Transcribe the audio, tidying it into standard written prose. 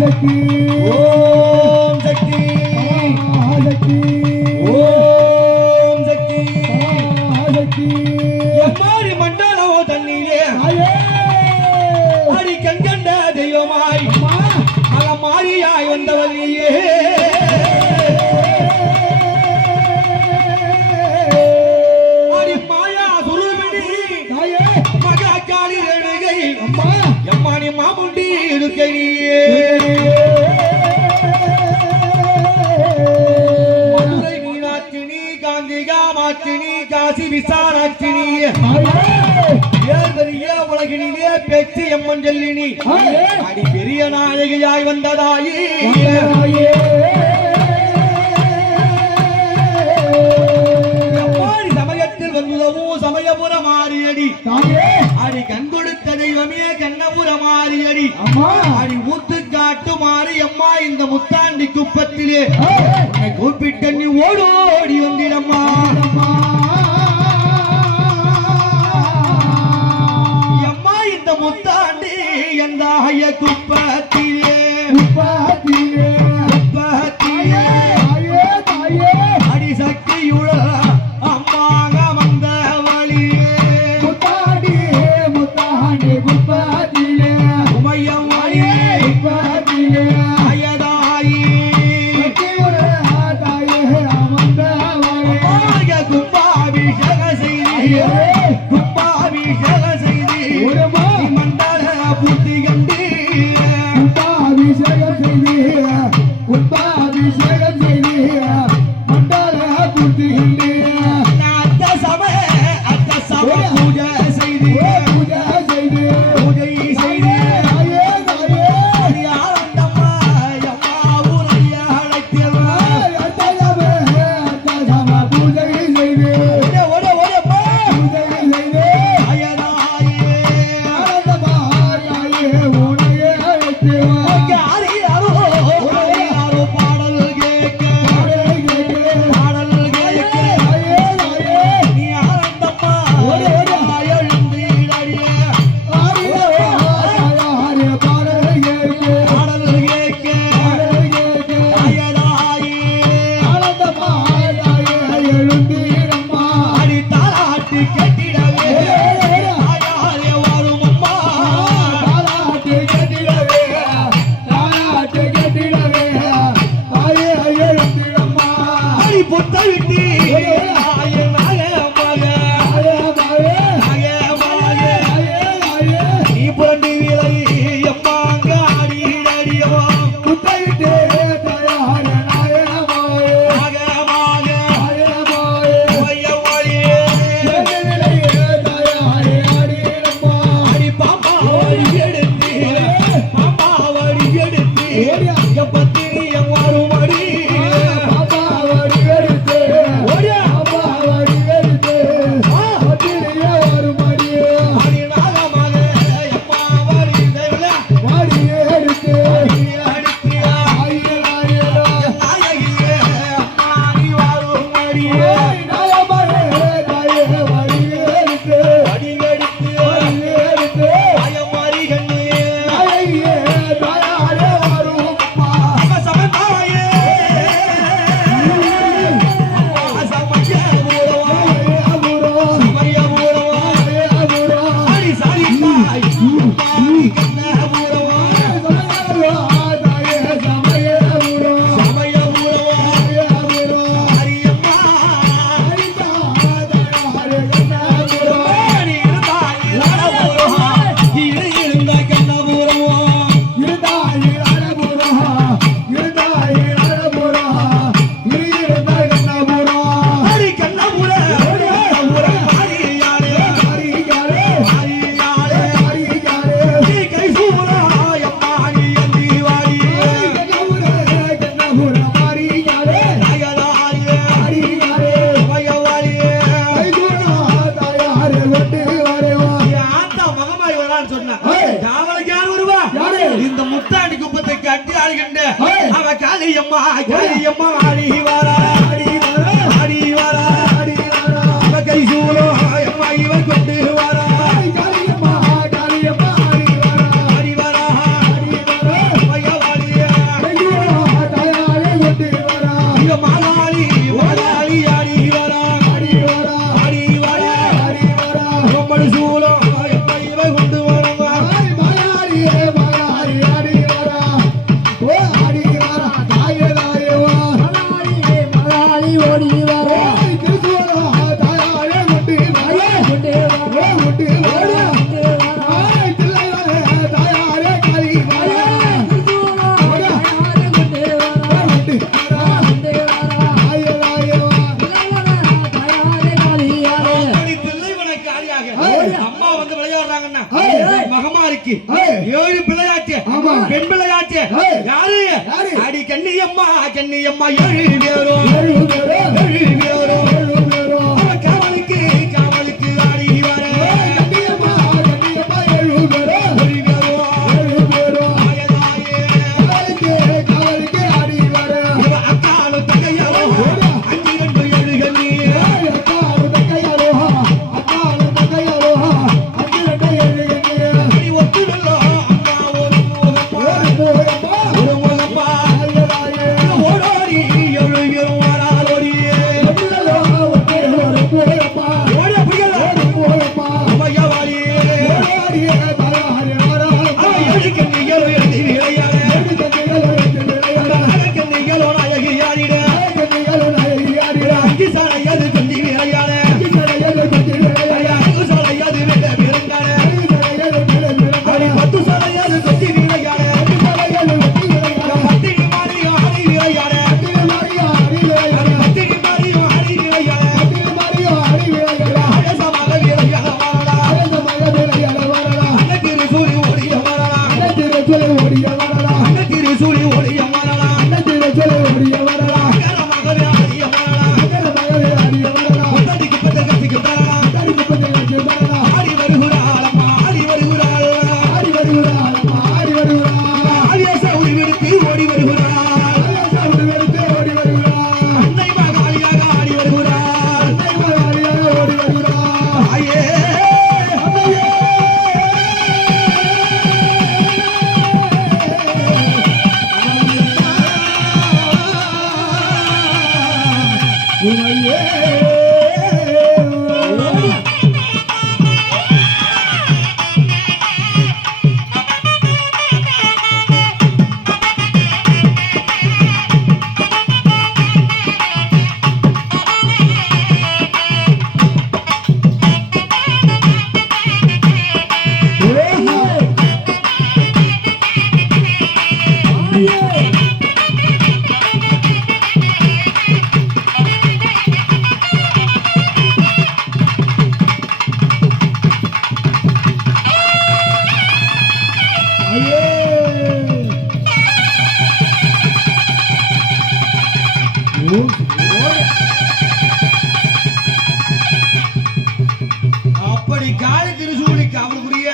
சக்தி ஓம் சக்தி சக்தி ஓம் சக்தி சக்தி எம்மாடி மண்டலோ தண்ணீரே அடி கண்கண்ட தெய்வமாய் மகமாரியாய் வந்தவழியே அடி மாயா சுருமிடி மகாக்காளி ரேணுகை எம்மாடி மாமுண்டி இருக்கையே மதுரை மீனாட்சினி காந்திகா மாட்சினி காசி விசாலாட்சினி பெரிய உலகினிலே பேச்சு எம்மன் ஜல்லினி அடி பெரிய நாயகியாய் வந்ததாயி எம்மாடி சமயத்தில் வந்துதவும் சமயபுர மாறியடி அடி கண் கொடுத்த தெய்வமே கண்ணபுர மாறியடி அடி ஊத்து காட்டு மாறி அம்மா இந்த முத்தாண்டி குப்பத்திலே உன்னை கூப்பிட்ட நீ ஓடோடி வந்திடம்மா அம்மா இந்த முத்தாண்டி எந்த குப்பத்திலே அடி சக்தியுள்ள அம்மாக வந்த வழியே உமையம் வழியே அயதாயி கும்பாபிஷேக செய்தி கும்பாபிஷேக செய்தி மண்டல புத்தி கண்டி கும்பாபிஷேகம் செய்தி மண்டல புத்தி அத்த சம பூஜை செய்தி பூஜை செய்தி ஆனந்தம்மா அம்மா ஊரைய அழைத்தவா இந்த முத்தாண்டி குப்பத்தை கட்டி ஆளுகின்ற அவ காளியம்மா காளியம்மா ஆடி வாரா ஆடி வாரா ஆடி வாரா ஆடி வாரா அவ கை சூலோ அம்மா இவன் கொண்டு வாரா காளியம்மா காளியம்மா ஆடி வாரா ஆடி வாரா ஆடி வாரா அப்படி தில்லைவனக்கு ஆளியாக அம்மா வந்து விளையாடுறாங்கன்னா மகமாரிக்கு 7 பிள்ளையாச்சு ஆமா. பெண் பிள்ளையாச்சு யாரு யாரு? அடி கண்ணியம்மா 7 பேரும் 7 பேரும் அவ காவலுக்கு ஆடி வர 7 பேரும் ஆயதாயே இவ அக்காலும் தங்கையாரும் 5 எழுகண்ணி அடி ஒத்துடலோ அம்மா ஒரு முகப்பா ஒரு முகப்பா ஓடோடி 7 பேரும் வராலோடி ஓடிய புரியல அம்மையவாடி அவ எழுகண்ணிகளோ எழுதி விளையாட அழகண்ணிகளோ நாயகி ஆடிட அங்கி சாலையது கொஞ்சி விளையாட அழகு சாலையது வெட்ட விருந்தாட அடி 10 சாலையது கொஞ்சி விளையாட பத்தினி மாறியும் ஆடி விளையாட அடி பத்தினி மாறியும் ஆடி விளையாட அழசமாக விளையாட வரலாம் அன்னத்திரு சூழி ஓடிய வரலாம் அன்னத்திரு சூழி ஓடிய வரலாம் அகரமாகவே ஆடிய வரலாம் முத்தடிக்கு பத்த கத்திக்கு தரலாம் ஆடி வருகிறாள் அம்மா ஆடி வருகிறாள் ஆவியாச உருவெடுத்து ஓடி வருகிறாள் அன்னை மகாளியாக ஆடி வருகிறாள் ஆயே அப்படி காளி திருசூலிக்கு அவருக்குரிய